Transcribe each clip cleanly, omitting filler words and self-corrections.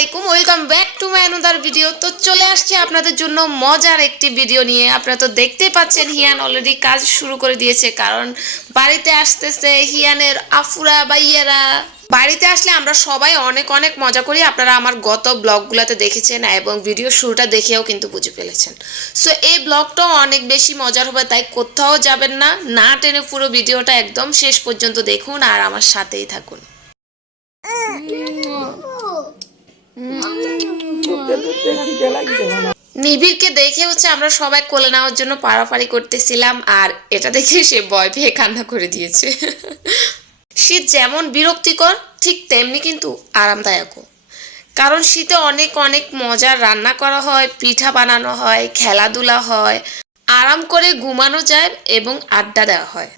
আলাইকুম, welcome back to my another video. তো চলে আসছে আপনাদের জন্য মজার একটি ভিডিও নিয়ে। আপনারা তো দেখতেই পাচ্ছেন হিয়ান অলরেডি কাজ শুরু করে দিয়েছে, কারণ বাড়িতে আসতেছে হিয়ানের আফুরা বাইয়েরা। বাড়িতে আসলে আমরা সবাই অনেক অনেক মজা করি। আপনারা আমার গত ব্লগগুলোতে দেখেছেন এবং ভিডিও শুরুটা দেখেও কিন্তু বুঝে ফেলেছেন। সো এই ব্লগটাও অনেক বেশি মজার হবে, তাই কোথাও যাবেন না, না টেনে পুরো ভিডিওটা একদম শেষ পর্যন্ত দেখুন আর আমার সাথেই থাকুন। নিবিড়কে দেখে হচ্ছে আমরা সবাই কোলে নেওয়ার জন্য পাড়াপাড়ি করতেছিলাম, আর এটা দেখে সে ভয় পেয়ে কান্না করে দিয়েছে। শীত যেমন বিরক্তিকর ঠিক তেমনি কিন্তু আরামদায়কও, কারণ শীতে অনেক অনেক মজার রান্না করা হয়, পিঠা বানানো হয়, খেলাধুলা হয়, আরাম করে ঘুমানো যায় এবং আড্ডা দেওয়া হয়।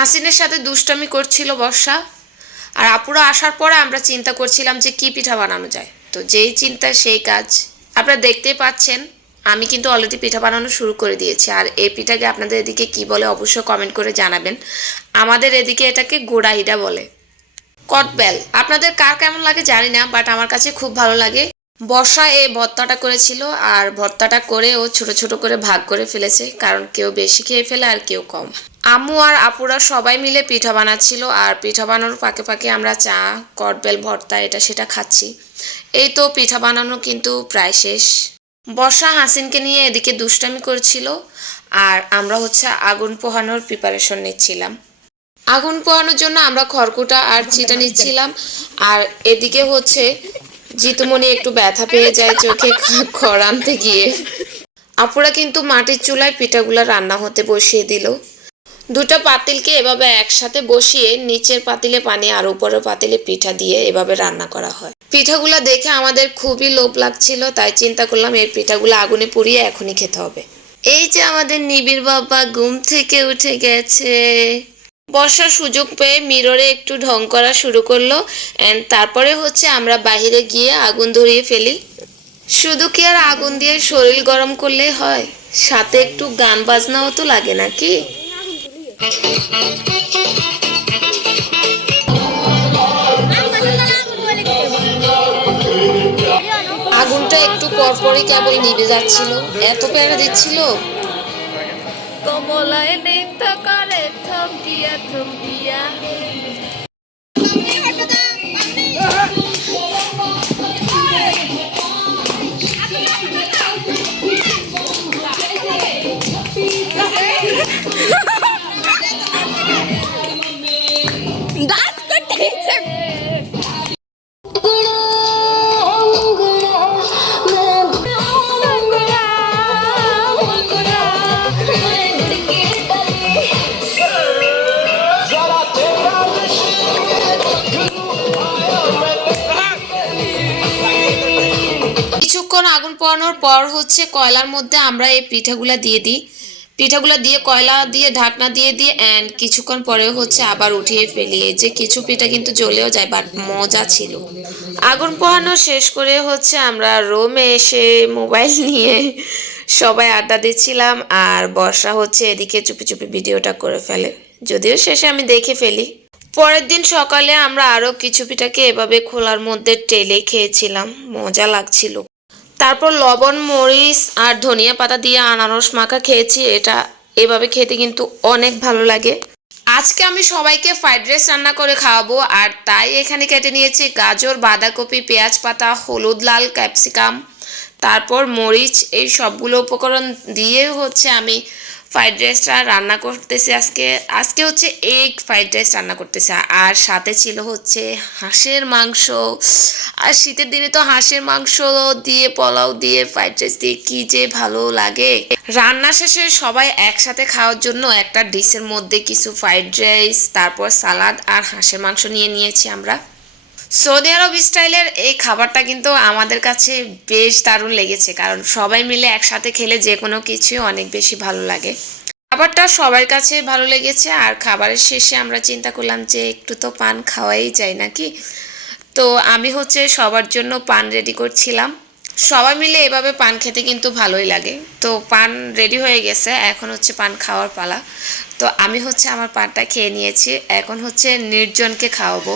হাসিনের সাথে দুষ্টামি করছিল বর্ষা, আর আপুরা আসার পরে আমরা চিন্তা করছিলাম যে কি পিঠা বানানো যায়। তো যেই চিন্তা সেই কাজ, আপনারা দেখতেই পাচ্ছেন আমি কিন্তু অলরেডি পিঠা বানানো শুরু করে দিয়েছি। আর এই পিঠাকে আপনাদের এদিকে কি বলে অবশ্যই কমেন্ট করে জানাবেন। আমাদের এদিকে এটাকে গোড়াইডা বলে। কটবেল আপনাদের কার কেমন লাগে জানি না, বাট আমার কাছে খুব ভালো লাগে। বর্ষা এই ভর্তাটা করেছিল, আর ভর্তাটা করে ও ছোট ছোট করে ভাগ করে ফেলেছে, কারণ কেউ বেশি খেয়ে ফেলে আর কেউ কম। আম্মু আর আপুরা সবাই মিলে পিঠা বানাচ্ছিল, আর পিঠা বানানোর ফাঁকে ফাঁকে আমরা চা, কটবেল ভর্তা এটা সেটা খাচ্ছি। এই তো পিঠা বানানো কিন্তু প্রায় শেষ। বর্ষা হাসিনকে নিয়ে এদিকে দুষ্টামি করছিল, আর আমরা হচ্ছে আগুন পোহানোর প্রিপারেশন নিচ্ছিলাম। আগুন পোহানোর জন্য আমরা খড়কুটা আর চিটা নিচ্ছিলাম, আর এদিকে হচ্ছে জিতুমণি একটু ব্যথা পেয়ে যায় চোখে খড় আনতে গিয়ে। আপুরা কিন্তু মাটির চুলায় পিঠাগুলা রান্না হতে বসিয়ে দিল। দুটো পাতিলকে এভাবে একসাথে বসিয়ে নিচের পাতিলে পানি আর উপরের পাতিলে পিঠা দিয়ে এভাবে রান্না করা হয়। পিঠাগুলা দেখে আমাদের খুবই লোভ লাগছিল, তাই চিন্তা করলাম এই পিঠাগুলো আগুনে পুড়িয়ে এখনই খেতে হবে। এই যে আমাদের নিবিড় বাবা ঘুম থেকে উঠে গেছে। বর্ষার সুযোগ পেয়ে মিররে একটু ঢং করা শুরু করলো, অ্যান্ড তারপরে হচ্ছে আমরা বাহিরে গিয়ে আগুন ধরিয়ে ফেলি। শুধু কি আর আগুন দিয়ে শরীর গরম করলেই হয়, সাথে একটু গান বাজনাও তো লাগে নাকি। আগুনটা একটু পরপরই কেবল নিভে যাচ্ছিল, এত প্যারা দিচ্ছিল। কমলায় নৃত্য করে থমকিয়া থমকিয়া। কিছুক্ষণ আগুন পোড়ানোর পর হচ্ছে কয়লার মধ্যে আমরা এই পিঠাগুলা দিয়ে দিই। পিঠাগুলা দিয়ে কয়লা দিয়ে ঢাকনা দিয়ে দিই, অ্যান্ড কিছুক্ষণ পরে হচ্ছে আবার উঠিয়ে ফেলি। এই যে কিছু পিঠা কিন্তু জ্বলেও যায়, বাট মজা ছিল। আগুন পোহানো শেষ করে হচ্ছে আমরা রুমে এসে মোবাইল নিয়ে সবাই আড্ডা দিচ্ছিলাম, আর বর্ষা হচ্ছে এদিকে চুপি চুপি ভিডিওটা করে ফেলে, যদিও শেষে আমি দেখে ফেলি। পরের দিন সকালে আমরা আরও কিছু পিঠাকে এভাবে খোলার মধ্যে টেলে খেয়েছিলাম, মজা লাগছিল। তারপর লবণ, মরিচ আর ধনিয়া পাতা দিয়ে আনারস মাখা খেয়েছি। এটা এভাবে খেতে কিন্তু অনেক ভালো লাগে। আজকে আমি সবাইকে ফ্রাইড রাইস রান্না করে খাওয়াবো, আর তাই এখানে কেটে নিয়েছি গাজর, বাঁধাকপি, পেঁয়াজ পাতা, হলুদ, লাল ক্যাপসিকাম, তারপর মরিচ। এই সবগুলো উপকরণ দিয়ে হচ্ছে আমি ফ্রাইড রাইসটা রান্না করতেছি। আজকে হচ্ছে এগ ফ্রাইড রাইস রান্না করতেছি, আর সাথে ছিল হচ্ছে হাঁসের মাংস। আর শীতের দিনে তো হাঁসের মাংস দিয়ে পোলাও দিয়ে ফ্রাইড রাইস দিয়ে কি যে ভালো লাগে। রান্না শেষে সবাই একসাথে খাওয়ার জন্য একটা ডিশের মধ্যে কিছু ফ্রাইড রাইস, তারপর সালাদ আর হাঁসের মাংস নিয়েছি আমরা। সৌদি আরব স্টাইলের এই খাবারটা কিন্তু আমাদের কাছে বেশ দারুণ লেগেছে, কারণ সবাই মিলে একসাথে খেলে যে কোনো কিছুই অনেক বেশি ভালো লাগে। খাবারটা সবার কাছে ভালো লেগেছে, আর খাবারের শেষে আমরা চিন্তা করলাম যে একটু তো পান খাওয়াই যায় নাকি। তো আমি হচ্ছে সবার জন্য পান রেডি করছিলাম। সবাই মিলে এভাবে পান খেতে কিন্তু ভালোই লাগে। তো পান রেডি হয়ে গেছে, এখন হচ্ছে পান খাওয়ার পালা। তো আমি হচ্ছে আমার পানটা খেয়ে নিয়েছি, এখন হচ্ছে নির্জনকে খাওয়াবো।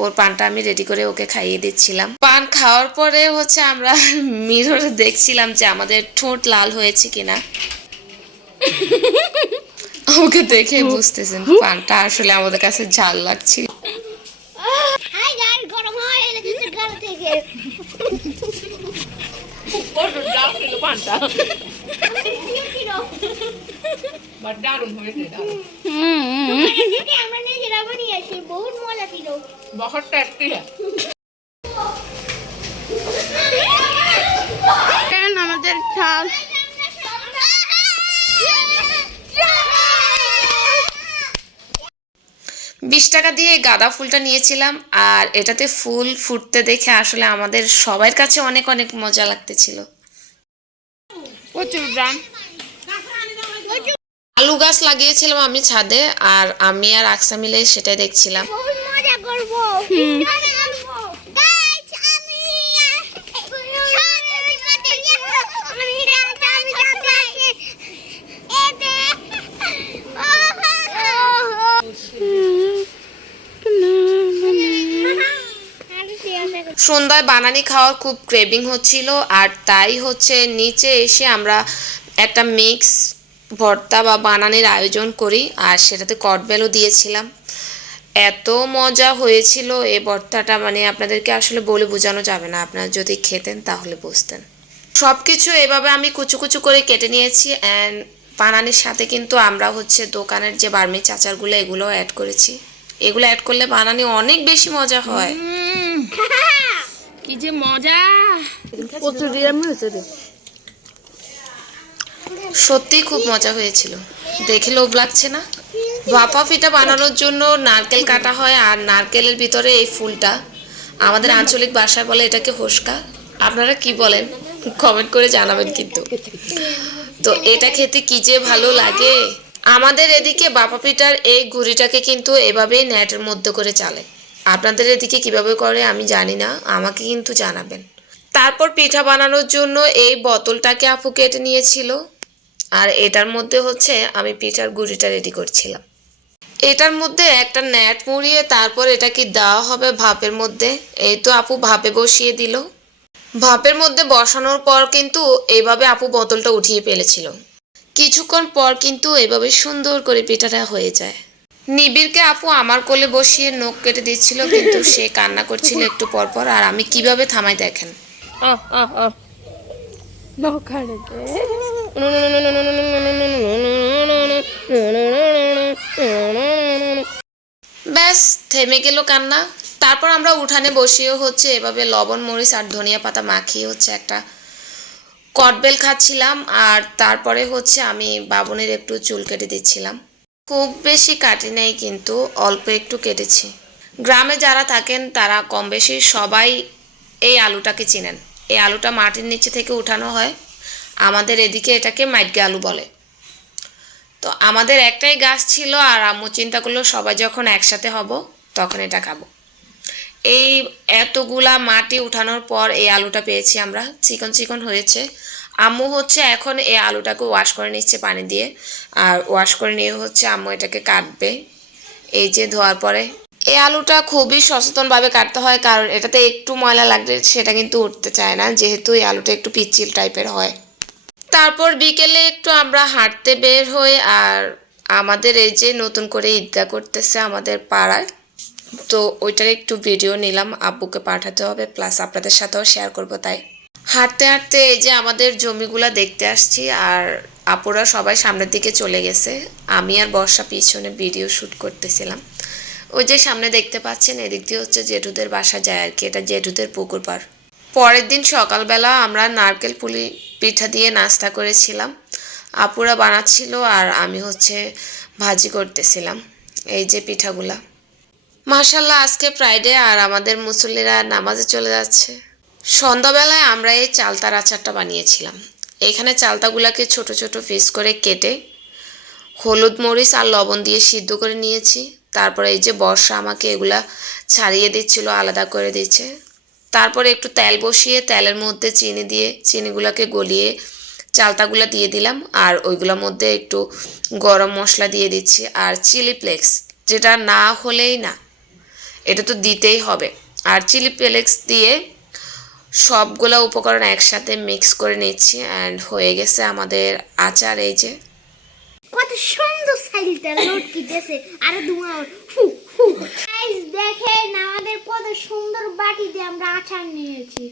ওর পানটা আমি রেডি করে ওকে খাইয়ে দিচ্ছিলাম। পান খাওয়ার পরে হচ্ছে আমরা মিররে দেখছিলাম যে আমাদের ঠোঁট লাল হয়েছে কিনা। ওকে দেখে বুঝতেছেন পানটা আসলে আমাদের কাছে ঝাল লাগছিল। আমাদের ছাদ 20 টাকা দিয়ে গাঁদা ফুলটা নিয়েছিলাম, আর এটাতে ফুল ফুটতে দেখে আসলে আমাদের সবার কাছে অনেক অনেক মজা লাগতেছিল। আলু গাছ লাগিয়েছিলাম আমি ছাদে, আর আমি আর আকসা মিলে সেটাই দেখছিলাম। সন্ধ্যায় বানানি খাওয়ার খুব ক্রেভিং হচ্ছিল, আর তাই হচ্ছে নিচে এসে আমরা একটা মিক্স ভর্তা বা বানানির আয়োজন করি, আর সেটাতে কটবেলও দিয়েছিলাম। এত মজা হয়েছিল এই ভর্তাটা, মানে আপনাদেরকে আসলে বলে বোঝানো যাবে না, আপনারা যদি খেতেন তাহলে বুঝতেন। সব কিছু এভাবে আমি কুচু কুচু করে কেটে নিয়েছি, অ্যান্ড বানানির সাথে কিন্তু আমরা হচ্ছে দোকানের যে বার্মিজ আচারগুলো এগুলোও অ্যাড করেছি। এগুলো অ্যাড করলে বানানি অনেক বেশি মজা হয়। কি যে মজা! সত্যিই খুব মজা হয়েছিল, দেখে লোভ লাগছে না? ভাপা পিঠা বানানোর জন্য নারকেল কাটা হয়, আর নারকেলের ভিতরে এই ফুলটা, আমাদের আঞ্চলিক ভাষায় বলে এটাকে হোসকা। আপনারা কি বলেন কমেন্ট করে জানাবেন কিন্তু। তো এটা খেতে কি যে ভালো লাগে। আমাদের এদিকে ভাপা পিঠার এই গুঁড়িটাকে কিন্তু এভাবেই নেটের মধ্যে করে চালে। আপনাদের এদিকে কিভাবে করে আমি জানি না, আমাকে কিন্তু জানাবেন। তারপর পিঠা বানানোর জন্য এই বোতলটাকে আপু কেটে নিয়েছিল, আর এটার মধ্যে হচ্ছে আমি পিঠার গুঁড়িটা রেডি করছিলাম। এটার মধ্যে একটা নেট মুড়িয়ে তারপর এটাকে দেওয়া হবে ভাপের মধ্যে। এই তো আপু ভাপে বসিয়ে দিল। ভাপের মধ্যে বসানোর পর কিন্তু এইভাবে আপু বোতলটা উঠিয়ে ফেলেছিল। কিছুক্ষণ পর কিন্তু এভাবে সুন্দর করে পিঠাটা হয়ে যায়। নিবিড়কে আপু আমার কোলে বসিয়ে নখ কেটে দিচ্ছিল, কিন্তু সে কান্না করছিল একটু পর পর, আর আমি কিভাবে থামাই দেখেন। ব্যাস থেমে গেল কান্না। তারপর আমরা উঠানে বসিয়েও হচ্ছে এভাবে লবণ মরিচ আর ধনিয়া পাতা মাখিয়ে হচ্ছে একটা কটবেল খাচ্ছিলাম, আর তারপরে হচ্ছে আমি বাবনের একটু চুল কেটে দিচ্ছিলাম। খুব বেশি কাটি নাই, কিন্তু অল্প একটু কেটেছি। গ্রামে যারা থাকেন তারা কম বেশি সবাই এই আলুটাকে চিনেন। এই আলুটা মাটির নিচে থেকে উঠানো হয়, আমাদের এদিকে এটাকে মাইটকে আলু বলে। তো আমাদের একটাই গাছ ছিল, আর আম্মু চিন্তা করলো সবাই যখন একসাথে হব তখন এটা খাবো। এই এতগুলা মাটি উঠানোর পর এই আলুটা পেয়েছি আমরা, চিকন চিকন হয়েছে। আম্মু হচ্ছে এখন এই আলুটাকে ওয়াশ করে নিচ্ছে পানি দিয়ে, আর ওয়াশ করে নিয়ে হচ্ছে আম্মু এটাকে কাটবে। এই যে ধোয়ার পরে এই আলুটা খুবই সচেতনভাবে কাটতে হয়, কারণ এটাতে একটু ময়লা লাগলে সেটা কিন্তু উঠতে চায় না, যেহেতু এই আলুটা একটু পিচ্ছিল টাইপের হয়। তারপর বিকেলে একটু আমরা হাঁটতে বের হই, আর আমাদের এই যে নতুন করে ঈদগাহ করতেছে আমাদের পাড়ায়, তো ওইটার একটু ভিডিও নিলাম, আব্বুকে পাঠাতে হবে, প্লাস আপনাদের সাথেও শেয়ার করব। তাই হাঁটতে হাঁটতে এই যে আমাদের জমিগুলা দেখতে আসছি, আর আপুরা সবাই সামনের দিকে চলে গেছে, আমি আর বর্ষা পিছনে ভিডিও শ্যুট করতেছিলাম। ওই যে সামনে দেখতে পাচ্ছেন এদিক দিয়ে হচ্ছে জেঠুদের বাসা যায় আর কি, এটা জেঠুদের পুকুর পাড়। পরের দিন সকালবেলা আমরা নারকেল পুলি পিঠা দিয়ে নাস্তা করেছিলাম, আপুরা বানাচ্ছিল আর আমি হচ্ছে ভাজি করতেছিলাম এই যে পিঠাগুলা। মাশাল্লাহ আজকে ফ্রাইডে, আর আমাদের মুসল্লিরা নামাজে চলে যাচ্ছে। সন্ধ্যাবেলায় আমরা এই চালতার আচারটা বানিয়েছিলাম। এখানে চালতাগুলাকে ছোট ছোট পিস করে কেটে হলুদ মরিচ আর লবণ দিয়ে সিদ্ধ করে নিয়েছি। তারপরে এই যে বর্ষা আমাকে এগুলা ছাড়িয়ে দিচ্ছিল, আলাদা করে দিচ্ছে। তারপরে একটু তেল বসিয়ে তেলের মধ্যে চিনি দিয়ে চিনিগুলোকে গলিয়ে চালতাগুলো দিয়ে দিলাম আর ওইগুলোর মধ্যে একটু গরম মশলা দিয়ে দিচ্ছি আর চিলি ফ্লেক্স, যেটা না হলেই না, এটা তো দিতেই হবে। আর চিলি ফ্লেক্স দিয়ে সবগুলো উপকরণ একসাথে মিক্স করে নিচ্ছি অ্যান্ড হয়ে গেছে আমাদের আচার। এই যে কত সুন্দর সাইলটা লটকিতেছে আর ধোঁয়া গাইস দেখেন আমাদের কত সুন্দর বাটিতে আমরা আচার নিয়েছি।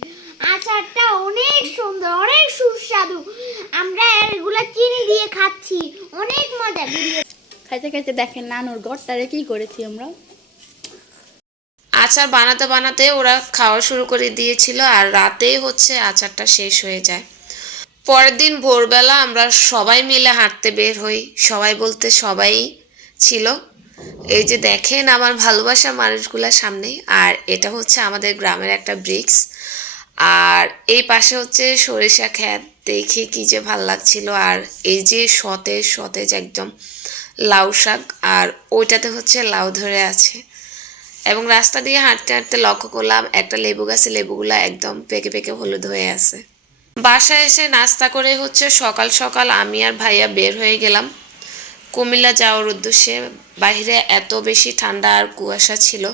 আচারটা অনেক সুন্দর, অনেক সুস্বাদু। আমরা এগুলা চিনি দিয়ে খাচ্ছি, অনেক মজা। খাইতে খাইতে দেখেন নানুর ঘরটারে কি করেছি আমরা। আচার বানাতে বানাতে ওরা খাওয়া শুরু করে দিয়েছিল আর রাতেই হচ্ছে আচারটা শেষ হয়ে যায়। পরের দিন ভোরবেলা আমরা সবাই মিলে হাঁটতে বের হই, সবাই বলতে সবাই ছিল। এই যে দেখেন আমার ভালোবাসার মানুষগুলার সামনে, আর এটা হচ্ছে আমাদের গ্রামের একটা ব্রিক্স, আর এই পাশে হচ্ছে সরিষা ক্ষেত, দেখে কি যে ভাল লাগছিল। আর এই যে সতেজ সতেজ একদম লাউ শাক, আর ওইটাতে হচ্ছে লাউ ধরে আছে। এবং রাস্তা দিয়ে হাঁটতে হাঁটতে লক্ষ্য করলাম একটা লেবু গাছে লেবুগুলা একদম পেকে পেকে হলুদ হয়ে আছে। বাসায় এসে নাস্তা করে হচ্ছে সকাল সকাল আমি আর ভাইয়া বের হয়ে গেলাম কুমিল্লা যাওয়ার উদ্দেশ্যে। বাইরে এত বেশি ঠান্ডা আর কুয়াশা ছিল,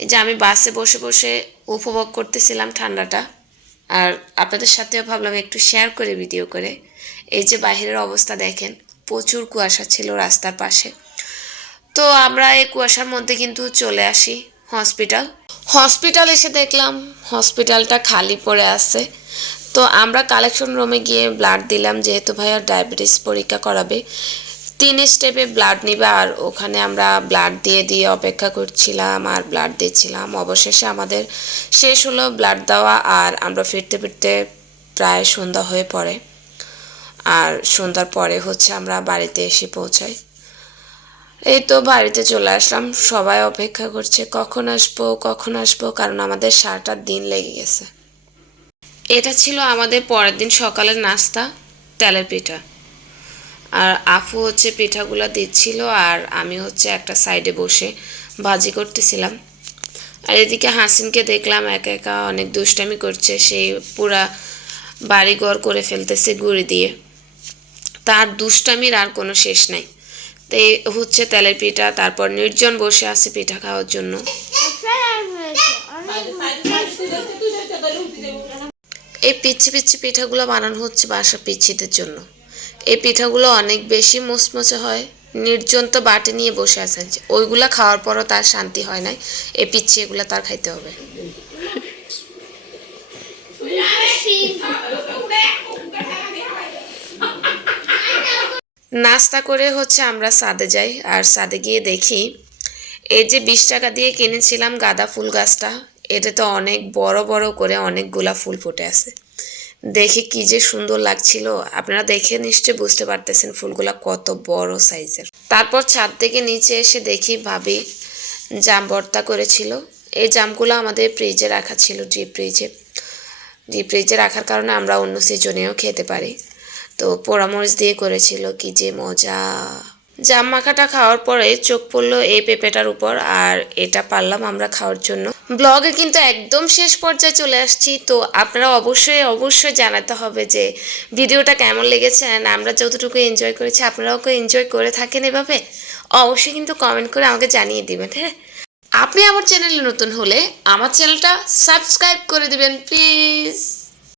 এই যে আমি বাসে বসে বসে উপভোগ করতেছিলাম ঠান্ডাটা, আর আপনাদের সাথেও ভাবলাম একটু শেয়ার করে ভিডিও করে। এই যে বাইরের অবস্থা দেখেন, প্রচুর কুয়াশা ছিল রাস্তার পাশে। তো আমরা এই কুয়াশার মধ্যে কিন্তু চলে আসি হসপিটাল এসে দেখলাম হসপিটালটা খালি পড়ে আছে। তো আমরা কালেকশন রুমে গিয়ে ব্লাড দিলাম, যেহেতু ভাইয়ার ডায়াবেটিস পরীক্ষা করাবে, 3 স্টেপে ব্লাড নিবে। আর ওখানে আমরা ব্লাড দিয়ে দিয়ে অপেক্ষা করছিলাম আর ব্লাড দিচ্ছিলাম। অবশেষে আমাদের শেষ হলো ব্লাড দেওয়া, আর আমরা ফিরতে ফিরতে প্রায় সন্ধ্যা হয়ে পড়ে। আর সন্ধ্যার পরে হচ্ছে আমরা বাড়িতে এসে পৌঁছাই। এই তো বাড়িতে চলে আসলাম, সবাই অপেক্ষা করছে কখন আসবো, কারণ আমাদের সারাটা দিন লেগে গেছে। এটা ছিল আমাদের পরের দিন সকালের নাস্তা, তেলের পিঠা। আর আপু হচ্ছে পিঠাগুলো দিচ্ছিল আর আমি হচ্ছে একটা সাইডে বসে ভাজি করতেছিলাম। আর এদিকে হাসিনকে দেখলাম একা একা অনেক দুষ্টামি করছে, সেই পুরা বাড়িঘর করে ফেলতেছে গুঁড়ি দিয়ে, তার দুষ্টামির আর কোনো শেষ নাই। তো এই হচ্ছে তেলের পিঠা, তারপর নির্জন বসে আছে পিঠা খাওয়ার জন্য। এই পিচ্ছি পিচ্ছি পিঠাগুলো বানানো হচ্ছে বাসা পিচ্ছিদের জন্য। এই পিঠাগুলো অনেক বেশি মুচমুচে হয়। নির্জন তো বাটি নিয়ে বসে আছেন, ওইগুলা খাওয়ার পরও তার শান্তি হয় নাই, এই পিচ্ছি এগুলো তার খাইতে হবে। নাস্তা করে হচ্ছে আমরা ছাদে যাই, আর ছাদে গিয়ে দেখি এই যে 20 টাকা দিয়ে কিনেছিলাম গাঁদা ফুল গাছটা, এটাতে অনেক বড় বড় করে অনেকগুলা ফুল ফুটে আছে। দেখে কি যে সুন্দর লাগছিল, আপনারা দেখে নিশ্চয়ই বুঝতে পারতেছেন ফুলগুলা কত বড় সাইজের। তারপর ছাদ থেকে নিচে এসে দেখি ভাবি জাম ভর্তা করেছিল। এই জামগুলো আমাদের ফ্রিজে রাখা ছিল, ডিপ ফ্রিজে রাখার কারণে আমরা অন্য সিজনেও খেতে পারি। তো পোড়ামরিচ দিয়ে করেছিল, কি যে মজা। জাম মাখাটা খাওয়ার পরে চোখ পড়লো এই পেঁপেটার উপর, আর এটা পারলাম আমরা খাওয়ার জন্য। ব্লগে কিন্তু একদম শেষ পর্যায়ে চলে আসছি, তো আপনারা অবশ্যই জানাতে হবে যে ভিডিওটা কেমন লেগেছে, অ্যান্ড আমরা যতটুকু এনজয় করেছি আপনারাও এনজয় করে থাকেন এভাবে, অবশ্যই কিন্তু কমেন্ট করে আমাকে জানিয়ে দিবেন। হ্যাঁ, আপনি আমার চ্যানেলে নতুন হলে আমার চ্যানেলটা সাবস্ক্রাইব করে দিবেন প্লিজ।